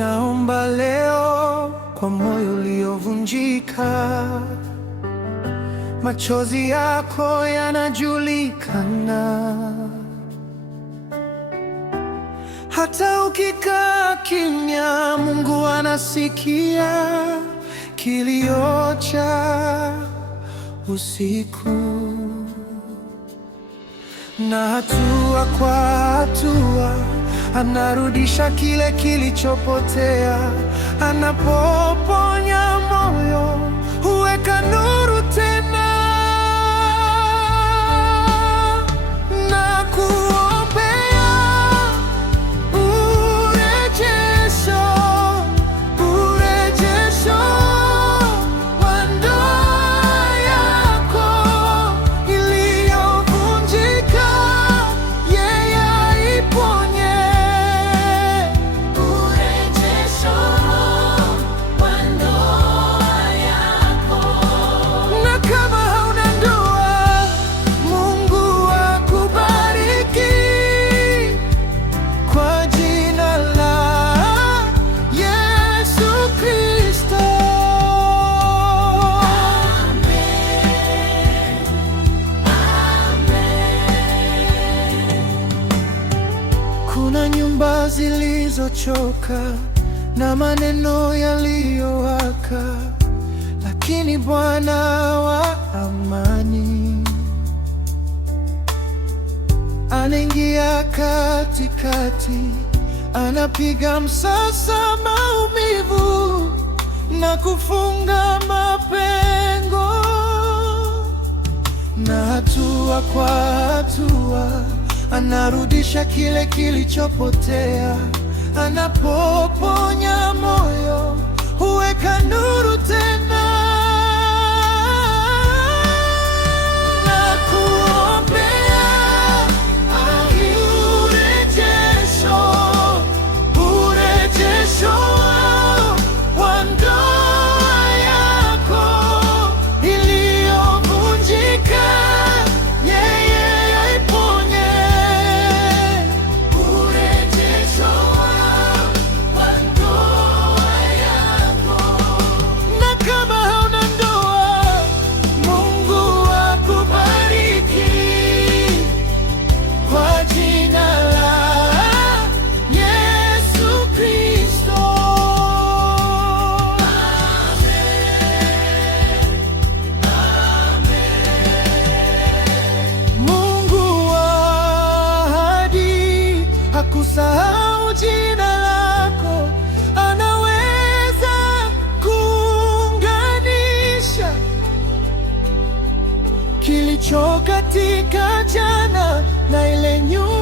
Ninaomba leo kwa moyo uliovunjika, machozi yako yanajulikana. Hata ukikaa kimya, Mungu anasikia kilio cha usiku. Na hatua kwa hatua anarudisha kile kilichopotea. Anapoponya moyo, huweka nuru tena. Na kuombea urejesho wa ndoa yako iliyovunjika, yeye aiponye. Urejesho wa ndoa yako. Na kama hauna ndoa, Mungu akubariki kwa jina la Yesu Kristo. Kuna nyumba zilizochoka na maneno yaliyowaka, lakini Bwana wa amani anaingia katikati, anapiga msasa maumivu na kufunga mapengo. Na hatua kwa hatua anarudisha kile kilichopotea. Anapoponya moyo, huweka nuru tena. Na kuombea urejesho wa ndoa yako iliyovunjika, yeye aiponye. Urejesho wa ndoa yako. Na kama hauna ndoa, Mungu akubariki kwa jina la Yesu Kristo. Mungu wa ahadi hakusahau jina lako. Anaweza kuunganisha kilichokatika jana na ile nyumba